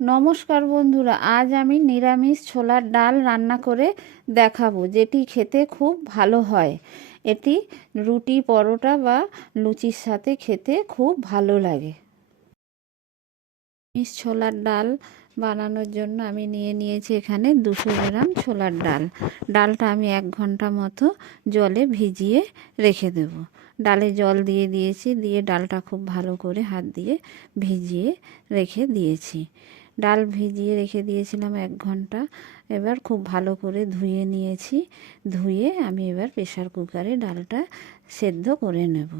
নমস্কার বন্ধুরা, আজ আমি নিরামিষ ছোলার ডাল রান্না করে দেখাবো, যেটি খেতে খুব ভালো হয়। এটি রুটি, পরোটা বা লুচির সাথে খেতে খুব ভালো লাগে। নিরামিষ ছোলার ডাল বানানোর জন্য আমি নিয়েছি এখানে 200 গ্রাম ছোলার ডাল। ডালটা আমি 1 ঘন্টা মতো জলে ভিজিয়ে রেখে দেব। ডালে জল দিয়ে দিয়েছি, দিয়ে ডালটা খুব ভালো করে হাত দিয়ে ভিজিয়ে রেখে দিয়েছি। ডাল ভিজিয়ে রেখে দিয়েছিলাম 1 ঘন্টা। এবার খুব ভালো করে ধুয়ে নিয়েছি। ধুয়ে আমি এবার প্রেসার কুকারে ডালটা সেদ্ধ করে নেব।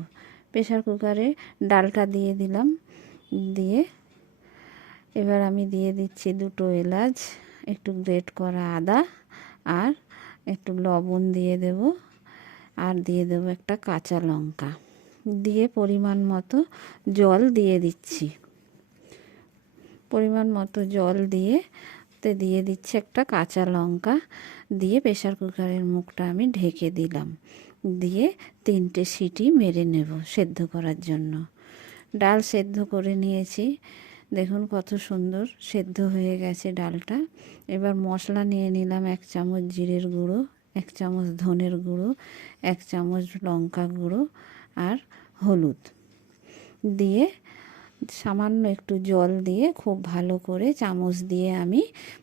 প্রেসার কুকারে ডালটা দিয়ে দিলাম। দিয়ে এবার আমি দিয়ে দিচ্ছি 2 এলাচ, একটু গ্রেট করা আদা, আর একটু লবণ দিয়ে দেব, আর দিয়ে দেব একটা কাঁচা লঙ্কা। দিয়ে পরিমাণ মতো জল দিয়ে দিচ্ছি। পরিমাণ মতো জল দিয়ে দিয়ে দিচ্ছি একটা কাঁচা লঙ্কা। দিয়ে প্রেসার কুকারের মুখটা আমি ঢেকে দিলাম। দিয়ে 3টে সিটি মেরে নেব সেদ্ধ করার জন্য। ডাল সেদ্ধ করে নিয়েছি, দেখুন কত সুন্দর সেদ্ধ হয়ে গেছে ডালটা। এবার মশলা নিয়ে নিলাম 1 চামচ জিরের গুঁড়ো, 1 চামচ ধনের গুঁড়ো, 1 চামচ লঙ্কা গুঁড়ো আর হলুদ। দিয়ে সামান্য একটু জল দিয়ে খুব ভালো করে চামচ দিয়ে আমি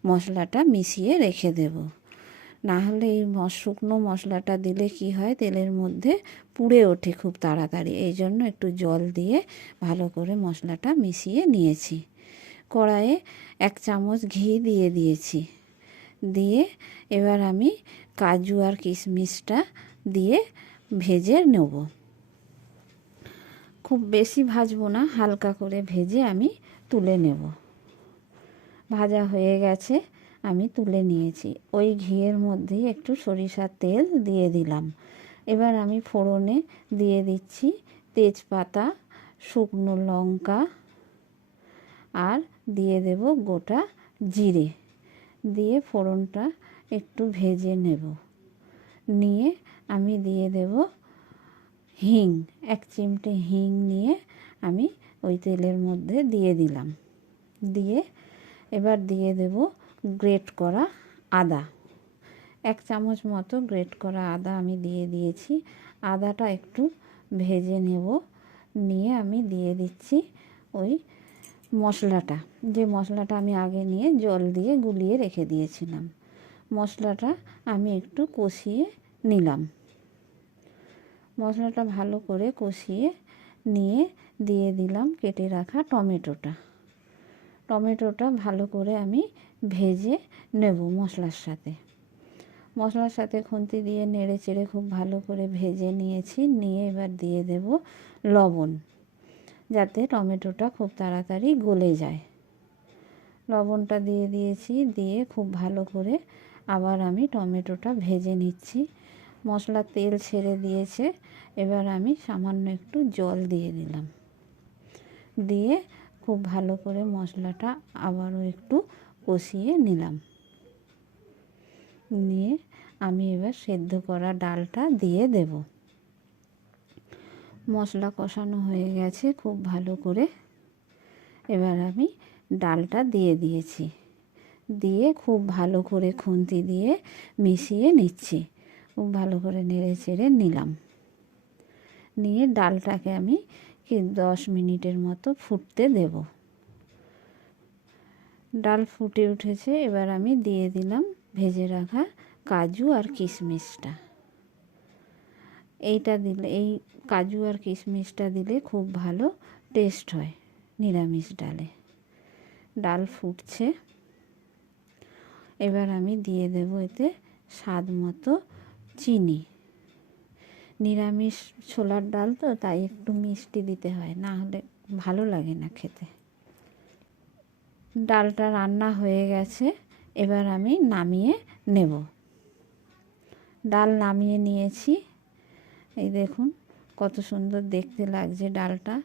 মশলাটা মিশিয়ে রেখে দেব। না হলে এই শুকনো মশলাটা দিলে কি হয়, তেলের মধ্যে পুড়ে ওঠে খুব তাড়াতাড়ি। এই জন্য একটু জল দিয়ে ভালো করে মশলাটা মিশিয়ে নিয়েছি। কড়াইয়ে 1 চামচ ঘি দিয়ে দিয়েছি। দিয়ে এবার আমি কাজু আর কিশমিশটা দিয়ে ভেজে নেব। খুব বেশি ভাজবো না, হালকা করে ভেজে আমি তুলে নেব। ভাজা হয়ে গেছে, আমি তুলে নিয়েছি। ওই ঘিয়ের মধ্যেই একটু সরিষার তেল দিয়ে দিলাম। এবার আমি ফোড়নে দিয়ে দিচ্ছি তেজপাতা, শুকনো লঙ্কা, আর দিয়ে দেব গোটা জিরে। দিয়ে ফোড়নটা একটু ভেজে নেব। নিয়ে আমি দিয়ে দেব হিং, 1 চিমটে হিং নিয়ে আমি ওই তেলের মধ্যে দিয়ে দিলাম। দিয়ে এবার দিয়ে দেব গ্রেট করা আদা। 1 চামচ মতো গ্রেট করা আদা আমি দিয়ে দিয়েছি। আদাটা একটু ভেজে নেব। নিয়ে আমি দিয়ে দিচ্ছি ওই মশলাটা, যে মশলাটা আমি আগে নিয়ে জল দিয়ে গুলিয়ে রেখে দিয়েছিলাম। মশলাটা আমি একটু কষিয়ে নিলাম। মশলাটা ভালো করে কষিয়ে নিয়ে দিয়ে দিলাম কেটে রাখা টমেটোটা। টমেটোটা ভালো করে আমি ভেজে নেব মশলার সাথে। মশলার সাথে খুন্তি দিয়ে নেড়ে চেড়ে খুব ভালো করে ভেজে নিয়েছি। নিয়ে এবার দিয়ে দেব লবণ, যাতে টমেটোটা খুব তাড়াতাড়ি গলে যায়। লবণটা দিয়ে দিয়েছি। দিয়ে খুব ভালো করে আবার আমি টমেটোটা ভেজে নিচ্ছি। মশলা তেল ছেড়ে দিয়েছে। এবার আমি সামান্য একটু জল দিয়ে দিলাম। দিয়ে খুব ভালো করে মশলাটা আবারও একটু কষিয়ে নিলাম। নিয়ে আমি এবার সেদ্ধ করা ডালটা দিয়ে দেব। মশলা কষানো হয়ে গেছে খুব ভালো করে। এবার আমি ডালটা দিয়ে দিয়েছি। দিয়ে খুব ভালো করে খুন্তি দিয়ে মিশিয়ে নিচ্ছি। খুব ভালো করে নেড়ে চেড়ে নিলাম। নিয়ে ডালটাকে আমি 10 মিনিটের মতো ফুটতে দেব। ডাল ফুটে উঠেছে। এবার আমি দিয়ে দিলাম ভেজে রাখা কাজু আর কিশমিশটা। এইটা দিলে, এই কাজু আর কিশমিশটা দিলে খুব ভালো টেস্ট হয় নিরামিষ ডালে। ডাল ফুটছে। এবার আমি দিয়ে দেব এতে স্বাদ মতো চিনি। নিরামিষ ছোলার ডাল তো, তাই একটু মিষ্টি দিতে হয়, না হলে ভালো লাগে না খেতে। ডালটা রান্না হয়ে গেছে। এবার আমি নামিয়ে নেব। ডাল নামিয়ে নিয়েছি। এই দেখুন কত সুন্দর দেখতে লাগছে ডালটা।